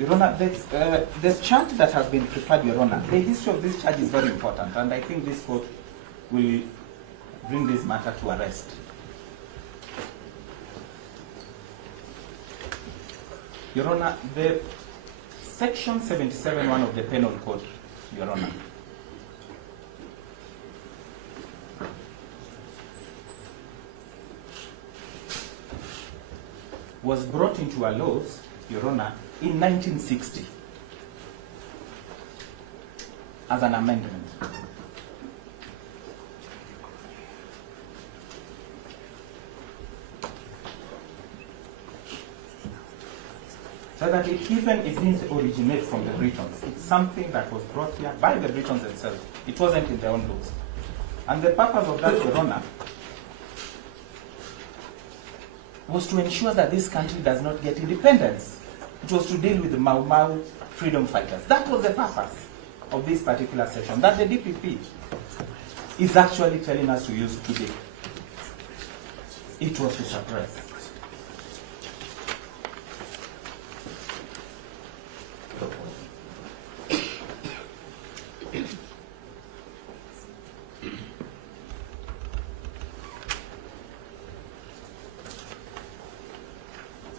Your Honor, the charge that has been preferred, Your Honor, the history of this charge is very important, and I think this court will bring this matter to a rest. Your Honor, the Section 77(1) of the Penal Code, Your Honor, was brought into our laws, Your Honor, in 1960 as an amendment. So that it didn't originate from the Britons. It's something that was brought here by the Britons themselves. It wasn't in their own laws. And the purpose of that, Your Honor, was to ensure that this country does not get independence. It was to deal with the Mau Mau freedom fighters. That was the purpose of this particular section, that the DPP is actually telling us to use today. It was to suppress.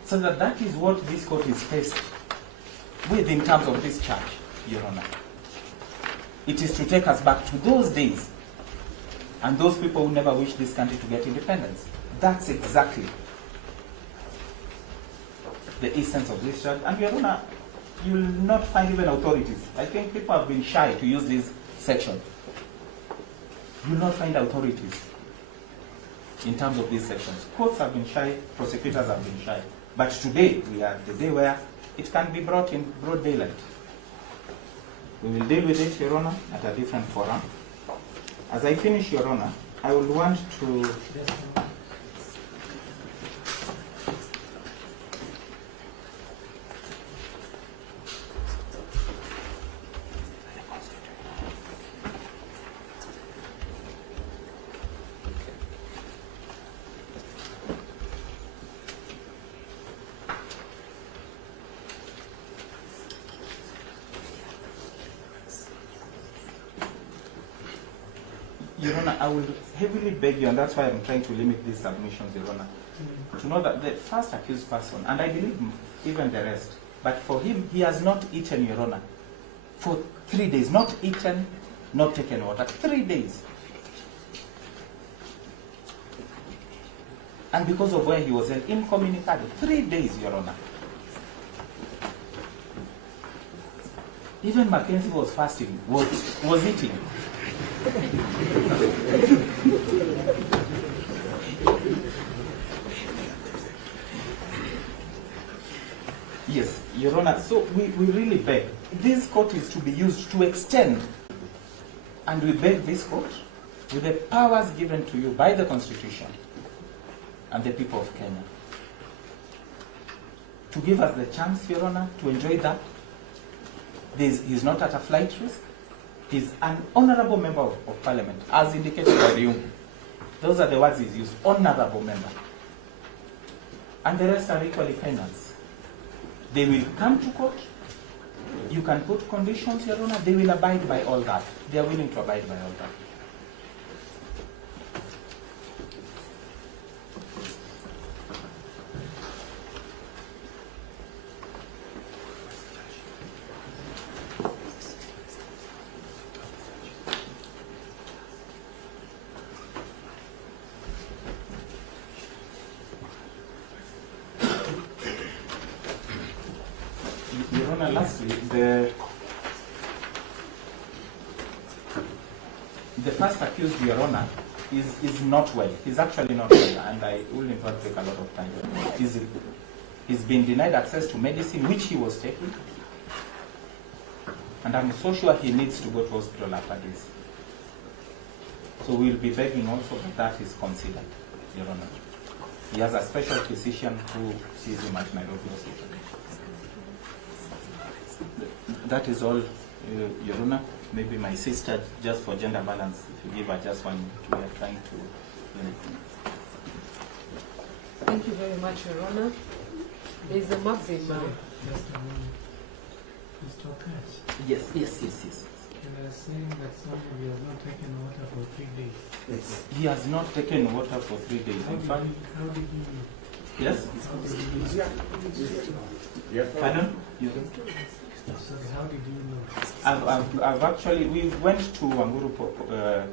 So that is what this court is faced with in terms of this charge, Your Honor. It is to take us back to those days and those people who never wished this country to get independence. That's exactly the essence of this charge. And Your Honor, you will not find even authorities. I think people have been shy to use this section. You will not find authorities in terms of these sections. Courts have been shy, prosecutors have been shy. But today, we are the day where it can be brought in broad daylight. We will deal with it, Your Honor, at a different forum. As I finish, Your Honor, I would want to... Your Honor, I will heavily beg you, and that's why I'm trying to limit these submissions, Your Honor, to know that the first accused person, and I believe even the rest, but for him, he has not eaten, Your Honor, for 3 days. Not eaten, not taken water. 3 days. And because of where he was incommunicado. 3 days, Your Honor. Even Mackenzie was fasting, was eating. Yes, Your Honor, so we really beg. This court is to be used to extend, and we beg this court, with the powers given to you by the Constitution and the people of Kenya, to give us the chance, Your Honor, to enjoy that. He's not at a flight risk. He's an honorable member of Parliament, as indicated by the Young. Those are the words he's used, honorable member. And the rest are equally penance. They will come to court. You can put conditions, Your Honor. They will abide by all that. They are willing to abide by all that. Your Honor, lastly, the first accused, Your Honor, is not well. He's actually not well, and I will in fact take a lot of time. He's been denied access to medicine, which he was taking, and I'm so sure he needs to go to hospital after this. So we'll be begging also that is considered, Your Honor. He has a special physician who sees him at Nairobi Hospital. That is all, Your Honor. Maybe my sister, just for gender balance, if you give her just 1 minute, we are trying to... Thank you very much, Your Honor. There is a maxim. Mr. Catch. Yes. And I was saying that somebody has not taken water for 3 days. Yes. He has not taken water for 3 days. How In fact, how did you know? yes. Pardon? Sorry, how did you know? I've actually, we went to Wanguru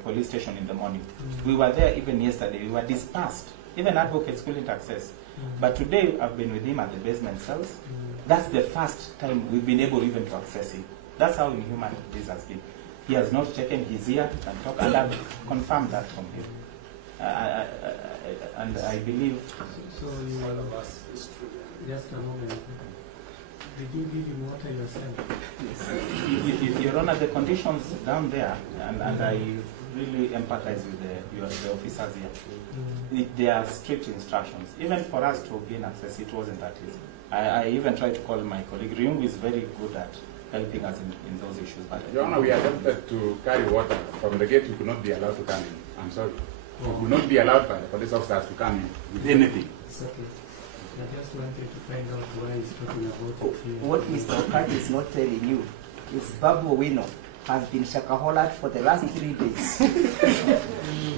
police station in the morning. We were there even yesterday. We were dispersed. Even advocates couldn't access. But today I've been with him at the basement cells. That's the first time we've been able even to access him. That's how inhuman this has been. He has not taken his ear and talk, and I've confirmed that from him. And I believe. So you just a moment. Did you give him water yourself? Yes. Your Honor, the conditions down there, and I really empathize with the officers here. There are strict instructions. Even for us to gain access, it wasn't that easy. I even tried to call my colleague. Ryungu is very good at helping us in those issues. But Your Honor, we attempted to carry water from the gate. We could not be allowed to come in. I'm sorry. We could not be allowed by the police officers to come in with anything. It's okay. I just wanted to find out why he's talking about it here. What Mr. Okaj is not telling you is Babu Owino has been shakaholat for the last 3 days.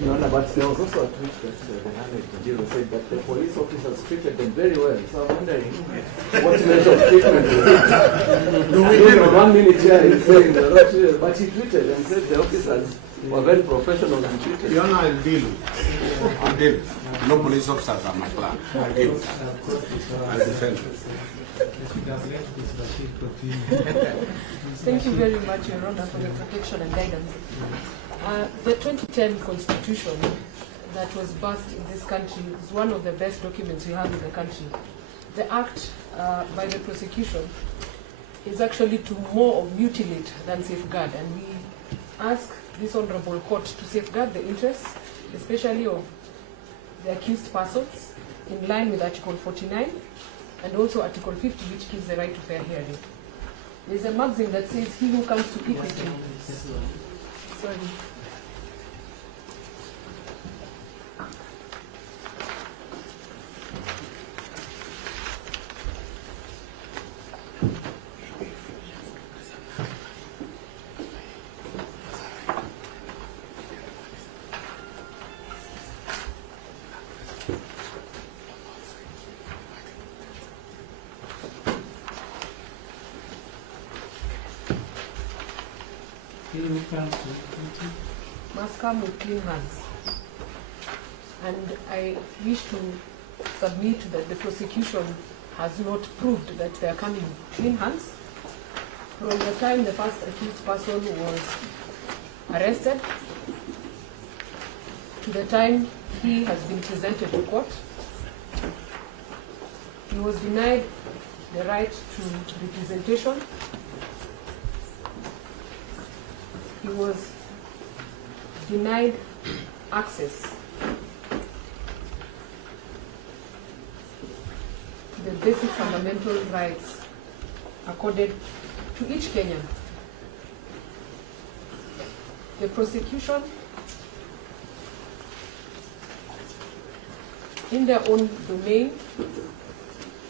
No, but there was also a tweet that the Mohammed Jiro said that the police officers treated them very well. So I'm wondering what measure of treatment was it? Do we know 1 minute here he's saying they're not treated, but he tweeted and said the officers were very professional and treated. Your Honor, I'll deal. No police officers are my plan. I'll deal. I'll defend you. Thank you very much, Your Honor, for your protection and guidance. The 2010 Constitution that was passed in this country is one of the best documents we have in the country. The act by the prosecution is actually to more of mutilate than safeguard, and we ask this honorable court to safeguard the interests, especially of the accused persons, in line with Article 49 and also Article 50, which gives the right to fair hearing. There's a maxim that says, he who comes to equity. Sorry. Must come with clean hands. And I wish to submit that the prosecution has not proved that they are coming with clean hands. From the time the first accused person was arrested to the time he has been presented to court, he was denied the right to representation. He was denied access to the basic fundamental rights accorded to each Kenyan. The prosecution, in their own domain,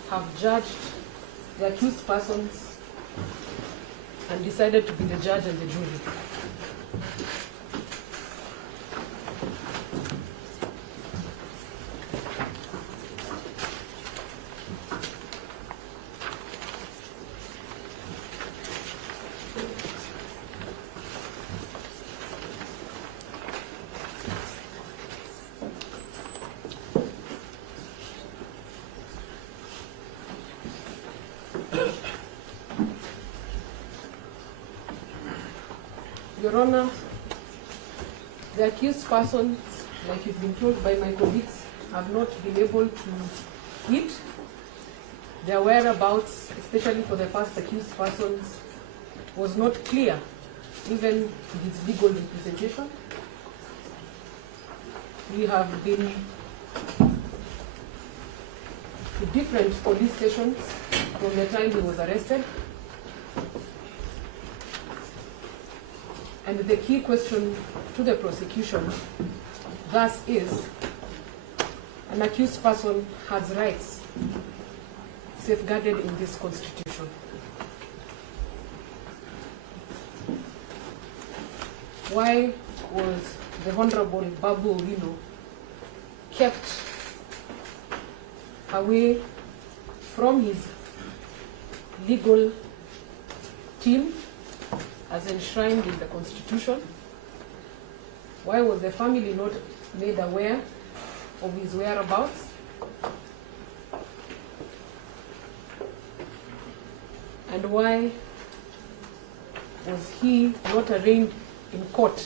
have judged the accused persons and decided to be the judge and the jury. Your Honor, the accused persons, like you've been told by my colleagues, have not been able to hit. Their whereabouts, especially for the first accused persons, was not clear, even to his legal representation. We have been to different police stations from the time he was arrested. And the key question to the prosecution thus is, an accused person has rights safeguarded in this Constitution. why was the Honorable Babu Owino kept away from his legal team as enshrined in the Constitution? Why was the family not made aware of his whereabouts? And why was he not arraigned in court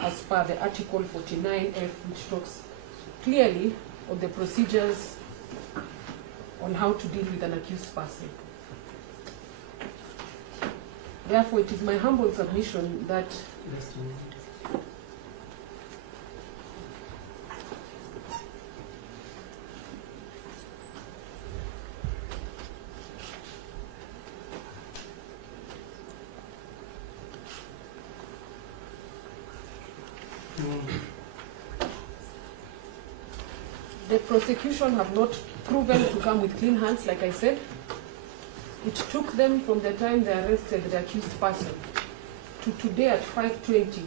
as per the Article 49F, which talks clearly of the procedures on how to deal with an accused person? Therefore, it is my humble submission that Just a moment. the prosecution have not proven to come with clean hands, like I said. It took them from the time they arrested the accused person to today at 5:20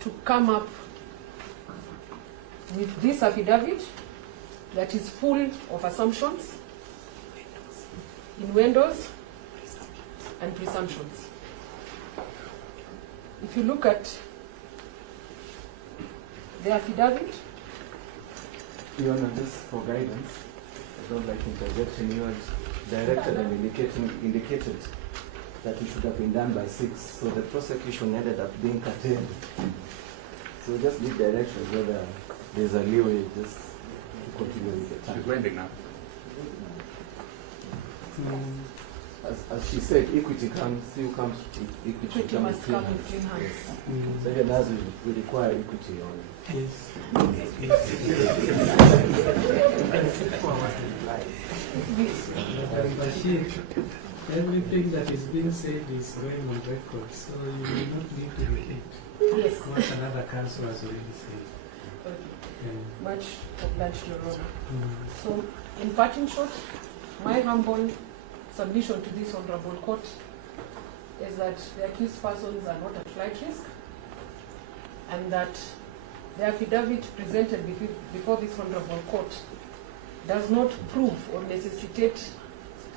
to come up with this affidavit that is full of assumptions, innuendos, and presumptions. If you look at the affidavit, Your Honor, just for guidance, I don't like interjection. You had directed and indicated that it should have been done by 6, so the prosecution ended up being curtailed. So just give direction whether there's a leeway just to continue with the time. She's winding now. As she said, equity comes, still comes, equity equity comes must clean come in hands. clean hands. So even as we require equity on Yes. Bashir, everything that is being said is going on record, so you will not need to repeat Yes, what another council has already said. much obliged, Your Honor. Mm. So, in parting short, my humble submission to this honorable court is that the accused persons are not at flight risk, and that the affidavit presented before this honorable court does not prove or necessitate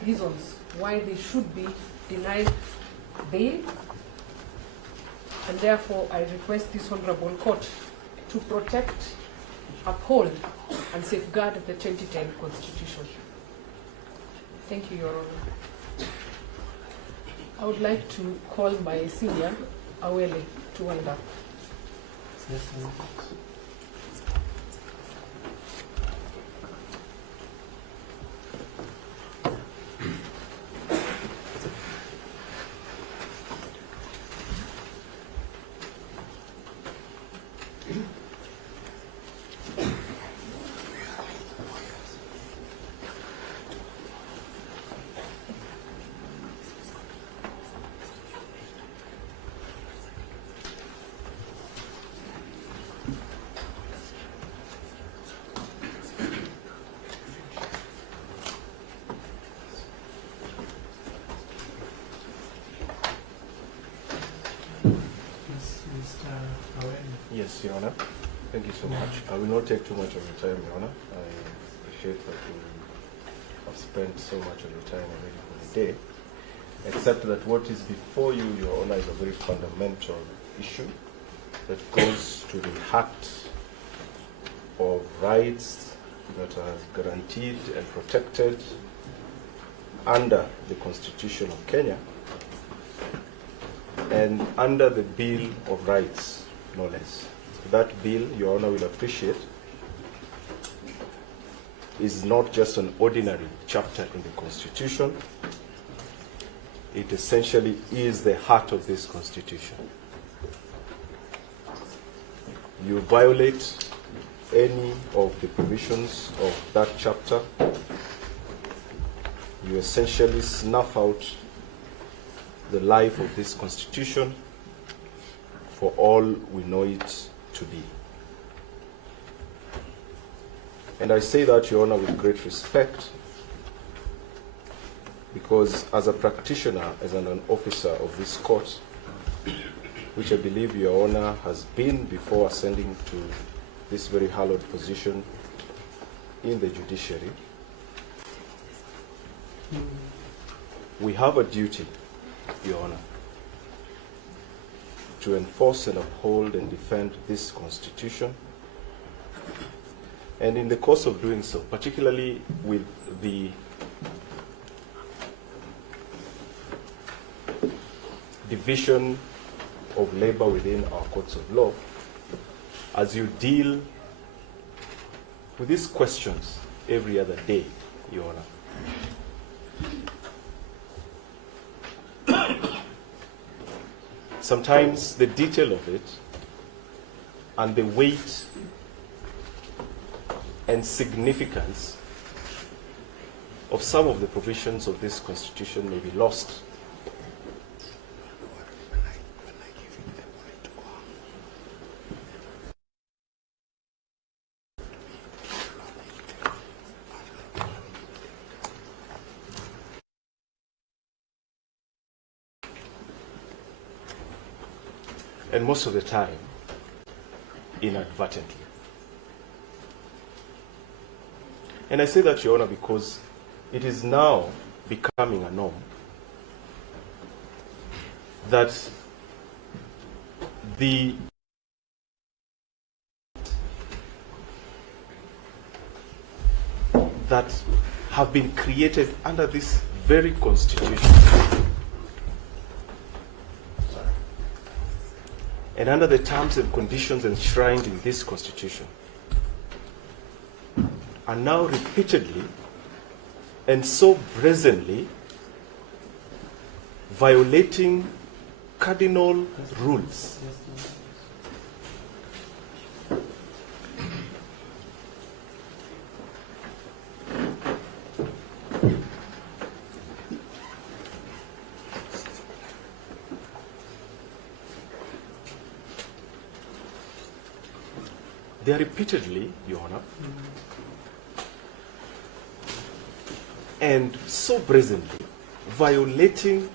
reasons why they should be denied bail, and therefore I request this honorable court to protect, uphold, and safeguard the 2010 Constitution. Thank you, Your Honor. I would like to call my senior, Awele, to wind up. Yes, ma'am. Yes, Your Honor. Thank you so much. I will not take too much of your time, Your Honor. I appreciate that you have spent so much of your time already for the day. Except that what is before you, Your Honor, is a very fundamental issue that goes to the heart of rights that are guaranteed and protected under the Constitution of Kenya and under the Bill of Rights, no less. That bill, Your Honor will appreciate, is not just an ordinary chapter in the Constitution. It essentially is the heart of this Constitution. You violate any of the provisions of that chapter, you essentially snuff out the life of this Constitution for all we know it to be. And I say that, Your Honor, with great respect, because as a practitioner, as an officer of this court, which I believe Your Honor has been before ascending to this very hallowed position in the judiciary, we have a duty, Your Honor, to enforce and uphold and defend this Constitution. And in the course of doing so, particularly with the division of labor within our courts of law, as you deal with these questions every other day, Your Honor, sometimes the detail of it and the weight and significance of some of the provisions of this Constitution may be lost. And most of the time, inadvertently. And I say that, Your Honor, because it is now becoming a norm that that have been created under this very Constitution and under the terms and conditions enshrined in this Constitution are now repeatedly and so brazenly violating cardinal rules. They are repeatedly, Your Honor, and so brazenly violating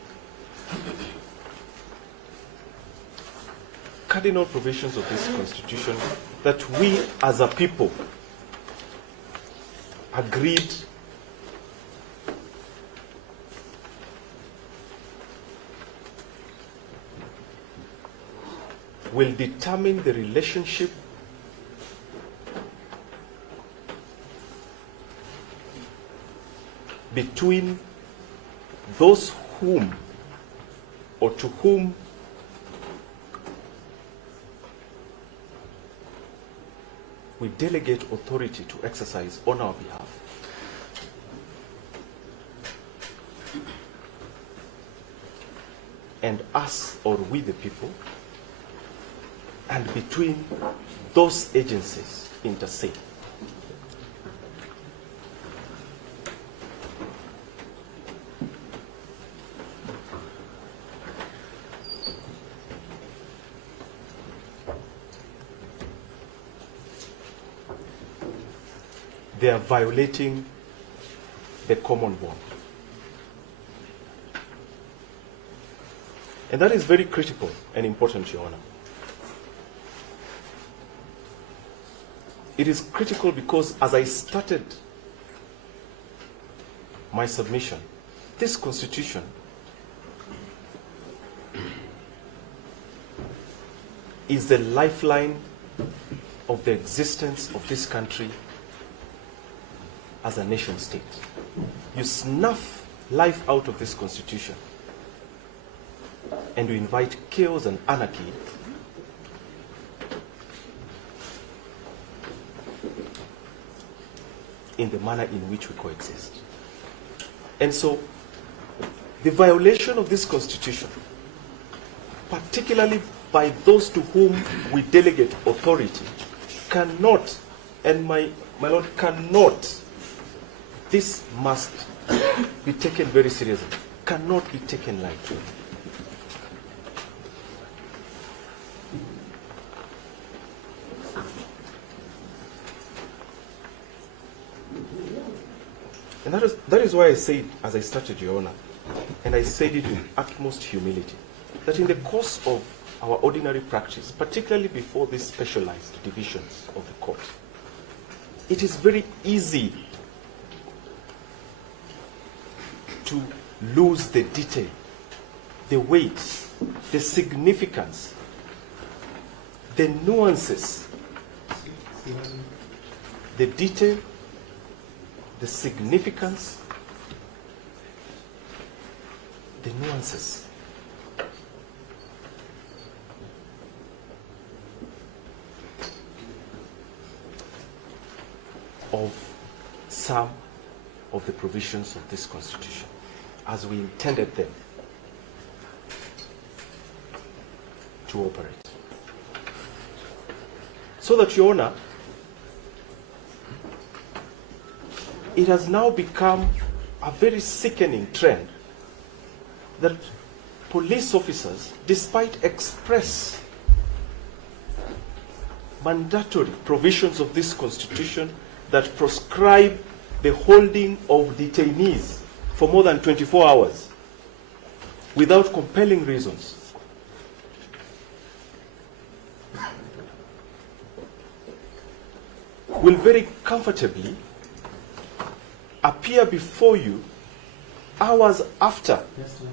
cardinal provisions of this Constitution that we as a people agreed will determine the relationship between those whom or to whom we delegate authority to exercise on our behalf. And us or we the people, and between those agencies intersect. They are violating the common bond. And that is very critical and important, Your Honor. It is critical because as I started my submission, this Constitution is the lifeline of the existence of this country as a nation state. You snuff life out of this Constitution and you invite chaos and anarchy in the manner in which we coexist. And so the violation of this Constitution, particularly by those to whom we delegate authority, cannot, and my Lord, cannot, this must be taken very seriously, cannot be taken lightly. And that is why I said, as I started, Your Honor, and I said it with utmost humility, that in the course of our ordinary practice, particularly before these specialized divisions of the court, it is very easy to lose the detail, the weight, the significance, the nuances, the detail, the significance, the nuances. Of some of the provisions of this Constitution as we intended them to operate. So that, Your Honor, it has now become a very sickening trend that police officers, despite express mandatory provisions of this Constitution that proscribe the holding of detainees for more than 24 hours without compelling reasons, will very comfortably appear before you hours after Yes, sir.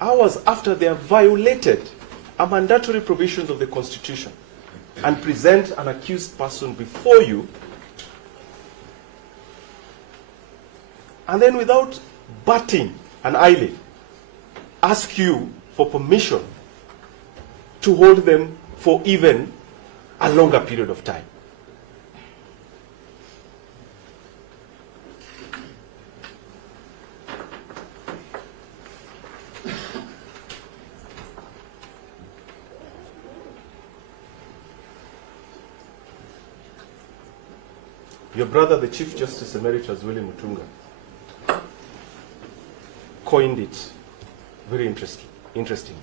hours after they have violated a mandatory provisions of the Constitution and present an accused person before you, and then without batting an eyelid, ask you for permission to hold them for even a longer period of time. Your brother, the Chief Justice Emeritus William Mutunga, coined it very interestingly.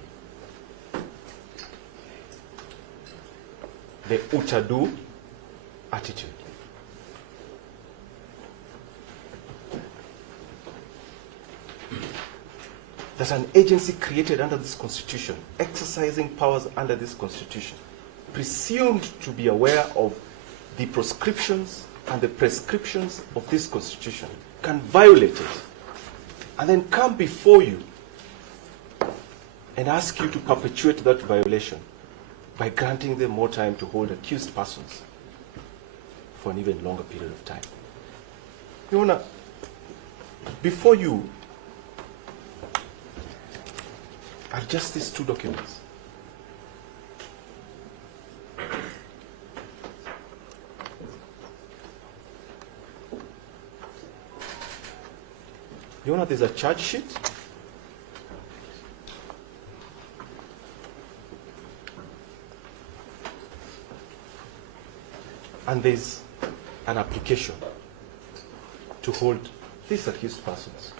The Utadu attitude. That an agency created under this Constitution, exercising powers under this Constitution, presumed to be aware of the proscriptions and the prescriptions of this Constitution, can violate it and then come before you and ask you to perpetuate that violation by granting them more time to hold accused persons for an even longer period of time. Your Honor, before you are just these two documents. Your Honor, there's a charge sheet. And there's an application to hold these accused persons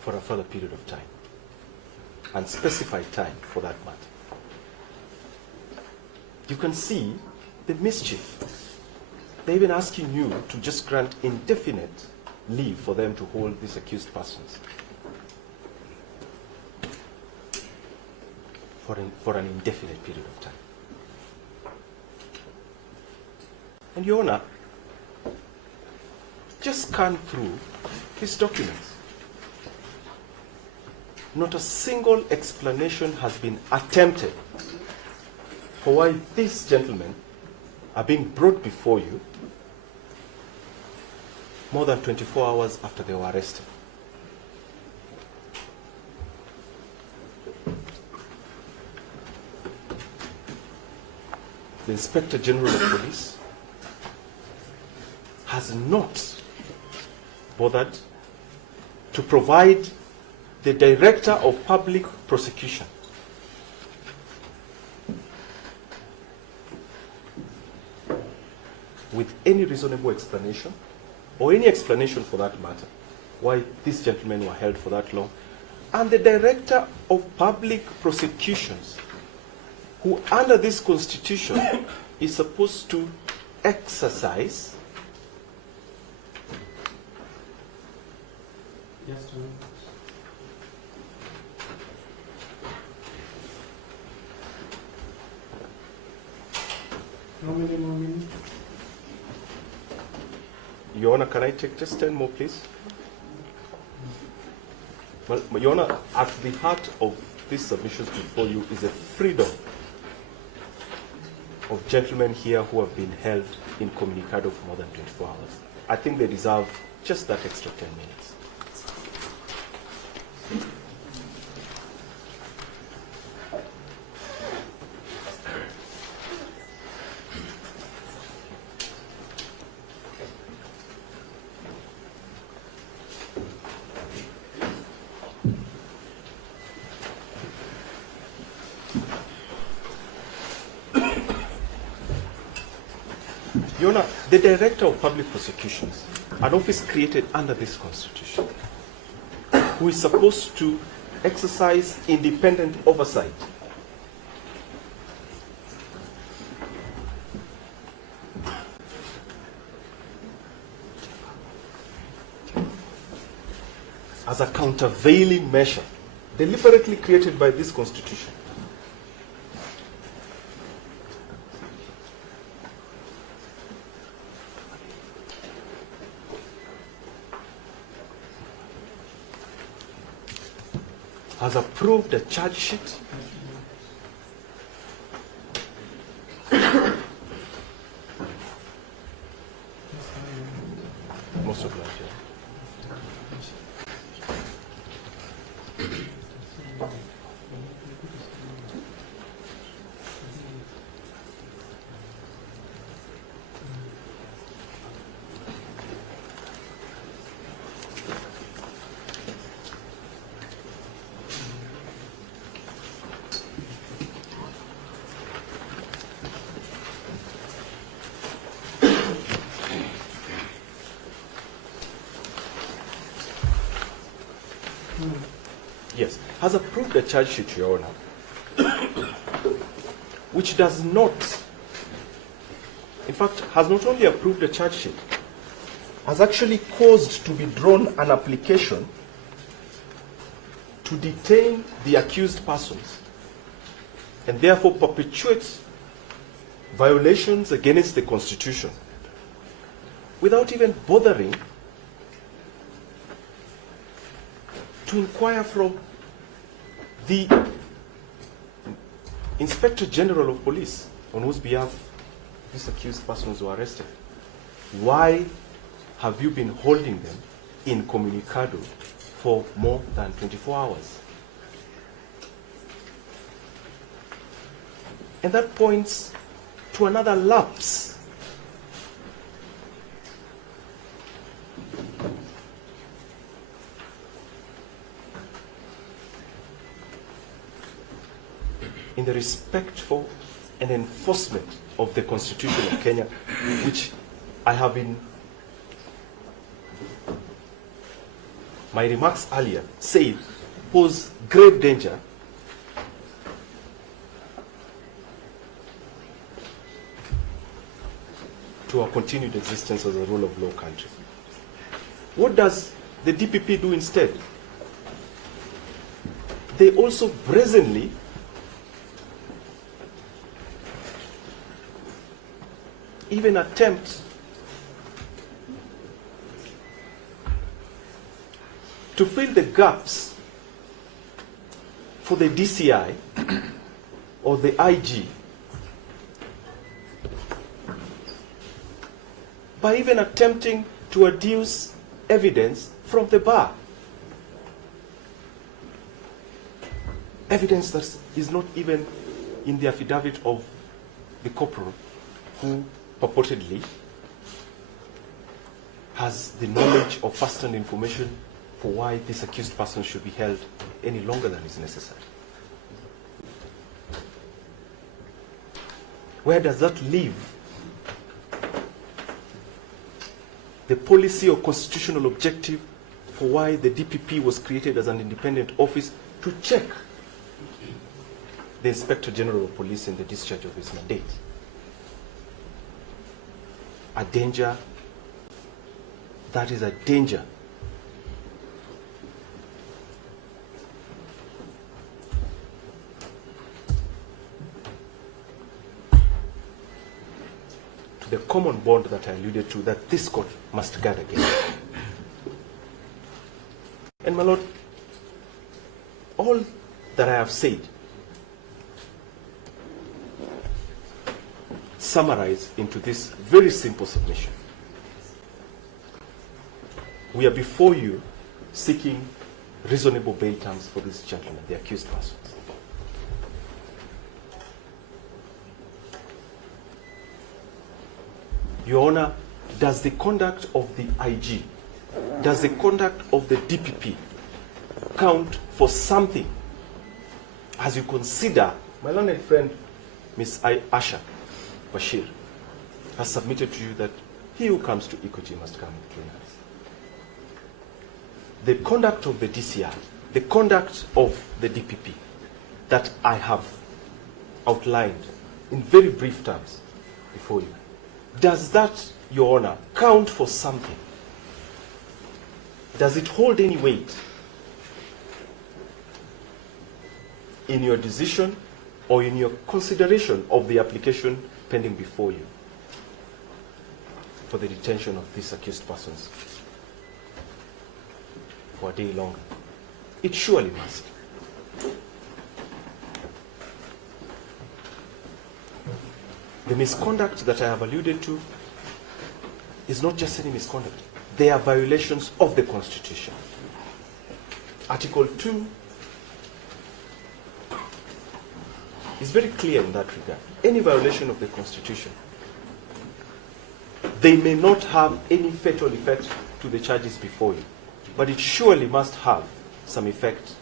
for a further period of time, and specified time for that matter. You can see the mischief. They're even asking you to just grant indefinite leave for them to hold these accused persons for an indefinite period of time. And Your Honor, just scan through these documents. Not a single explanation has been attempted for why these gentlemen are being brought before you more than 24 hours after they were arrested. The Inspector General of Police has not bothered to provide the Director of Public Prosecution with any reasonable explanation, or any explanation for that matter, why these gentlemen were held for that long. And the Director of Public Prosecutions, who under this Constitution is supposed to exercise Just a minute. How many more minutes? Your Honor, can I take just 10 more, please? Well, Your Honor, at the heart of these submissions before you is a freedom of gentlemen here who have been held incommunicado for more than 24 hours. I think they deserve just that extra 10 minutes. Your Honor, the Director of Public Prosecutions, an office created under this Constitution, who is supposed to exercise independent oversight, as a countervailing measure deliberately created by this Constitution, has approved a charge sheet most obliged. Yes, has approved a charge sheet, Your Honor, which does not, in fact, has not only approved a charge sheet, has actually caused to be drawn an application to detain the accused persons and therefore perpetuates violations against the Constitution without even bothering to inquire from the Inspector General of Police on whose behalf these accused persons were arrested. Why have you been holding them incommunicado for more than 24 hours? And that points to another lapse in the respectful and enforcement of the Constitution of Kenya, which I have in my remarks earlier said pose grave danger to our continued existence as a rule of law country. What does the DPP do instead? They also brazenly even attempt to fill the gaps for the DCI or the IG by even attempting to adduce evidence from the bar. Evidence that is not even in the affidavit of the corporal who purportedly has the knowledge of first-hand information for why this accused person should be held any longer than is necessary. Where does that leave the policy or constitutional objective for why the DPP was created as an independent office to check the Inspector General of Police in the discharge of his mandate. A danger, that is a danger. To the common bond that I alluded to, that this court must guard against. And my Lord, all that I have said summarize into this very simple submission. We are before you seeking reasonable bail terms for this gentleman, the accused persons. Your Honor, does the conduct of the IG, does the conduct of the DPP count for something as you consider my learned friend, Ms. Asha Bashir, has submitted to you that he who comes to equity must come with clean hands? The conduct of the DCI, the conduct of the DPP that I have outlined in very brief terms before you, does that, Your Honor, count for something? Does it hold any weight in your decision or in your consideration of the application pending before you for the detention of these accused persons for a day longer? It surely must. The misconduct that I have alluded to is not just any misconduct. They are violations of the Constitution. Article 2 is very clear in that regard. Any violation of the Constitution, they may not have any fatal effect to the charges before you, but it surely must have some effect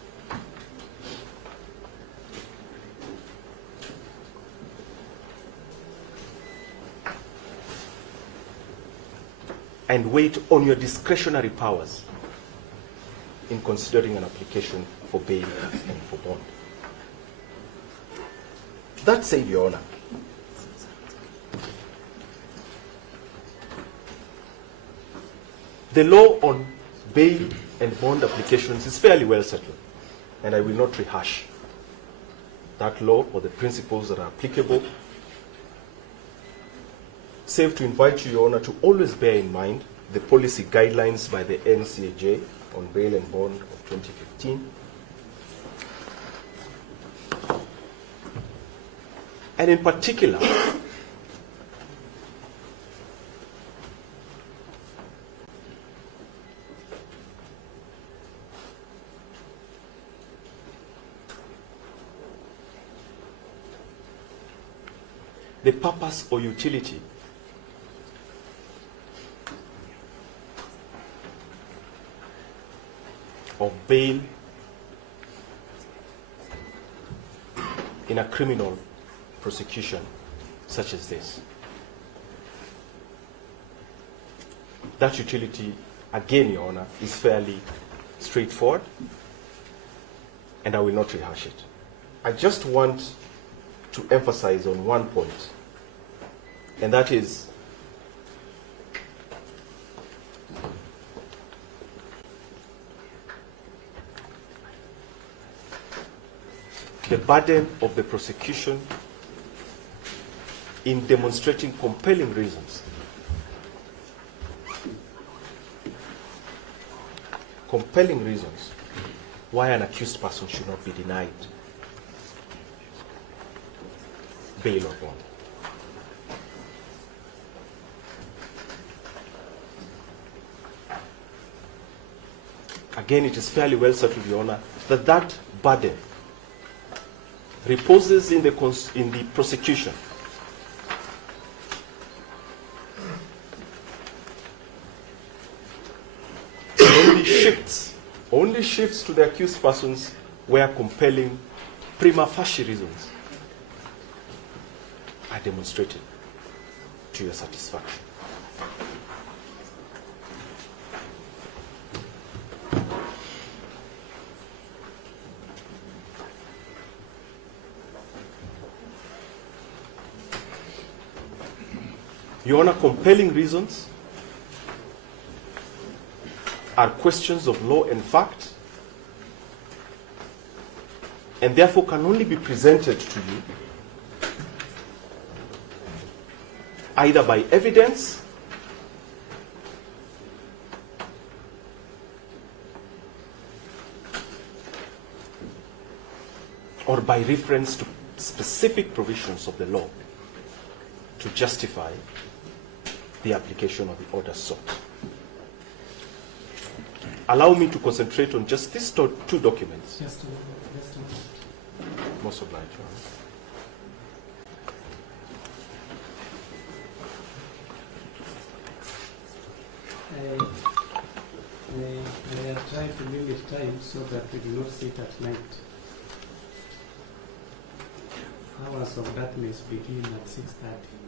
and weight on your discretionary powers in considering an application for bail and for bond. That said, Your Honor, the law on bail and bond applications is fairly well settled, and I will not rehash that law or the principles that are applicable, save to invite you, Your Honor, to always bear in mind the policy guidelines by the NCAJ on bail and bond of 2015, and in particular, the purpose or utility of bail in a criminal prosecution such as this. That utility, again, Your Honor, is fairly straightforward, and I will not rehash it. I just want to emphasize on one point, and that is the burden of the prosecution in demonstrating compelling reasons why an accused person should not be denied bail or bond. Again, it is fairly well settled, Your Honor, that that burden reposes in the prosecution only shifts to the accused persons where compelling prima facie reasons are demonstrated to your satisfaction. Your Honor, compelling reasons are questions of law and fact, and therefore can only be presented to you either by evidence or by reference to specific provisions of the law to justify the application of the order sought. Allow me to concentrate on just these two documents. Just a moment. Most obliged, Your Honor. I have tried to limit time so that we do not sit at night. Hours of darkness begin at 6:30.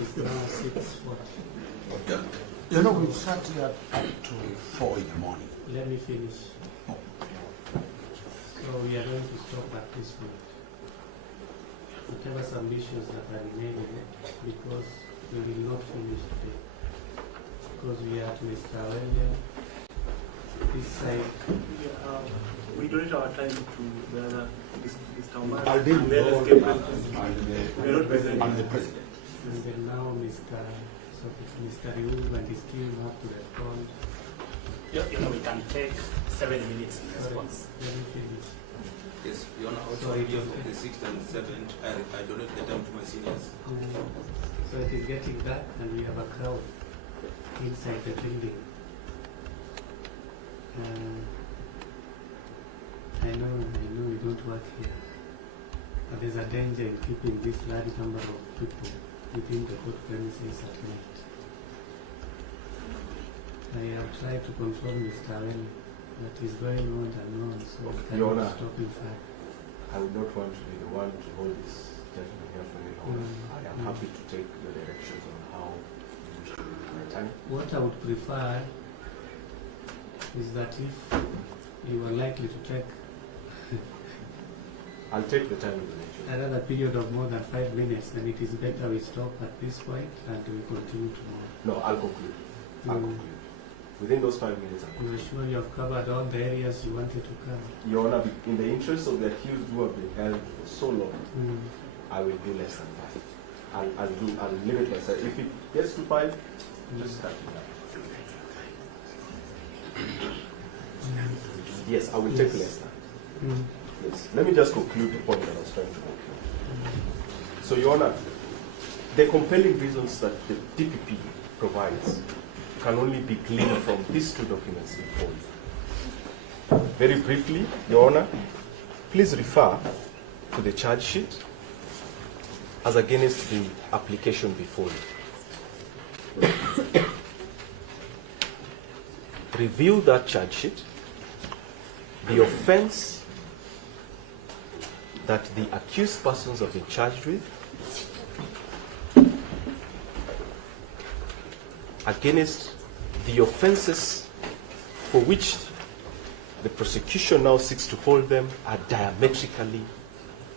It's now 6:40. You know, we sat here up to 4 in the morning. Let me finish. So we are going to stop at this point. Whatever submissions that are remaining, because we will not finish today. Because we are at Mr. Owino, this side. We donate our time to the other, Mr. Omar. I'll deal with all the others and the president. And then now Mr. Riu and his team have to respond. You know, we can take 7 minutes in response. Let me finish. Yes, Your Honor, also Sorry, on the 6th and 7th, I donate the time to my seniors. So it is getting dark and we have a crowd inside the building. I know we don't work here. But there's a danger in keeping this large number of people within the court premises at night. I have tried to confirm Mr. Owino that is going on and on, so we Your cannot Honor, stop in fact. I would not want to be the one to hold this gentleman here for any longer. I am happy to take your directions on how you wish to use my time. What I would prefer is that if you are likely to take I'll take the time you mentioned. another period of more than 5 minutes, then it is better we stop at this point and we continue tomorrow. No, I'll conclude. I'll Mm. conclude. Within those 5 minutes, I'll You conclude. are sure you have covered all the areas you wanted to cover? Your Honor, in the interest of the accused who have been held for so long, Mm. I will do less than 5. I'll limit myself. If it gets to 5, just cut it down. Yes, I will take less than. Mm. Yes. Let me just conclude the point that I was trying to conclude. So, Your Honor, the compelling reasons that the DPP provides can only be gleaned from these two documents before you. Very briefly, Your Honor, please refer to the charge sheet as against the application before you. Review that charge sheet. The offense that the accused persons have been charged with against the offenses for which the prosecution now seeks to hold them are diametrically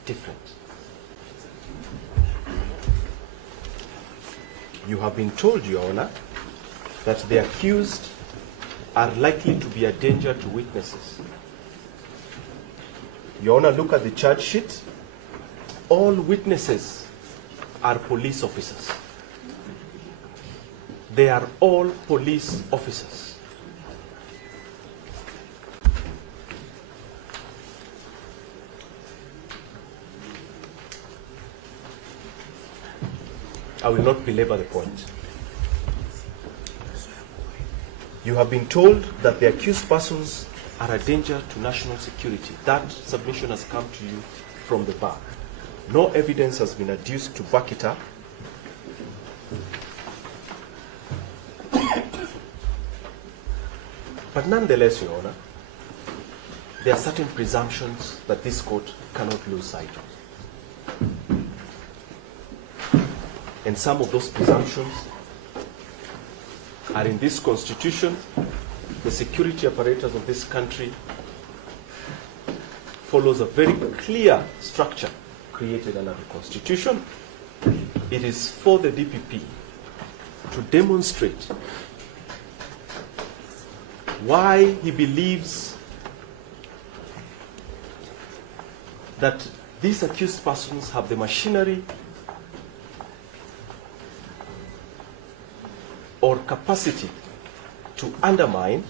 different. You have been told, Your Honor, that the accused are likely to be a danger to witnesses. Your Honor, look at the charge sheet. All witnesses are police officers. They are all police officers. I will not belabor the point. You have been told that the accused persons are a danger to national security. That submission has come to you from the bar. No evidence has been adduced to back it up. But nonetheless, Your Honor, there are certain presumptions that this court cannot lose sight of. And some of those presumptions are in this Constitution. The security apparatus of this country follows a very clear structure created under the Constitution. It is for the DPP to demonstrate why he believes that these accused persons have the machinery or capacity to undermine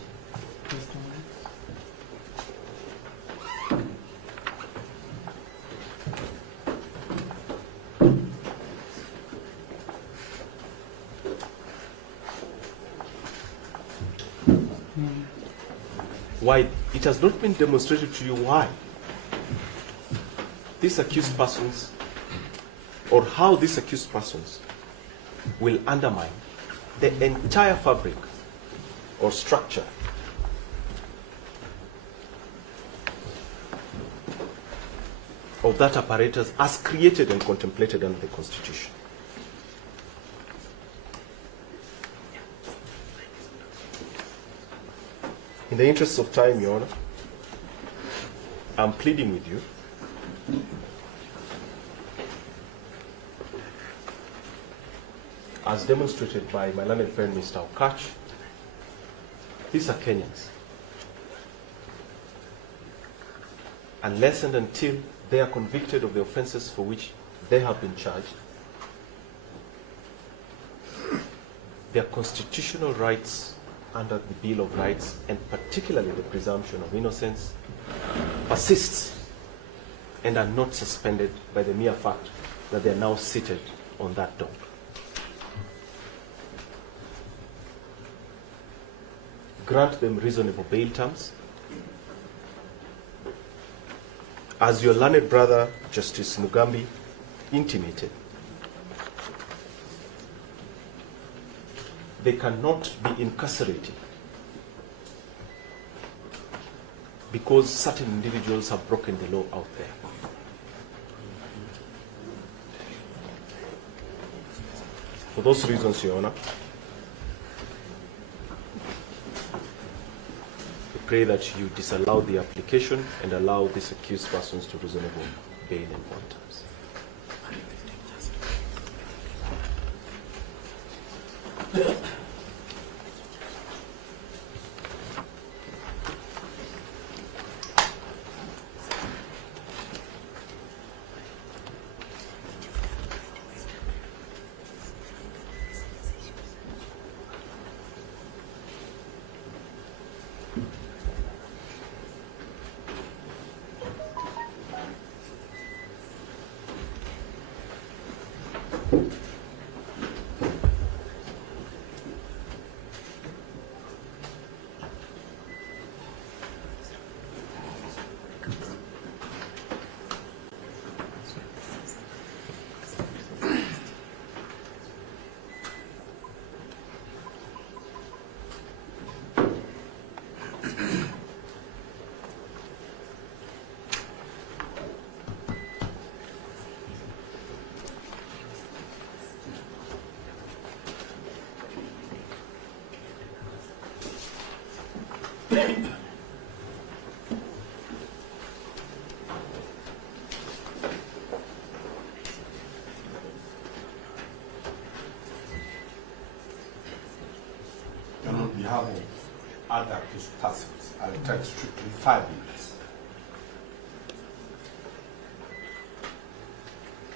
why it has not been demonstrated to you why these accused persons or how these accused persons will undermine the entire fabric or structure of that apparatus as created and contemplated under the Constitution. In the interest of time, Your Honor, I'm pleading with you as demonstrated by my learned friend Mr. Okach. These are Kenyans. Unless and until they are convicted of the offenses for which they have been charged, their constitutional rights under the Bill of Rights, and particularly the presumption of innocence, persists and are not suspended by the mere fact that they are now seated on that dock. Grant them reasonable bail terms. As your learned brother, Justice Mugambi, intimated, they cannot be incarcerated because certain individuals have broken the law out there. For those reasons, Your Honor, we pray that you disallow the application and allow these accused persons to reasonable bail and bond terms. And on behalf of other accused persons, I'll take strictly 5 minutes.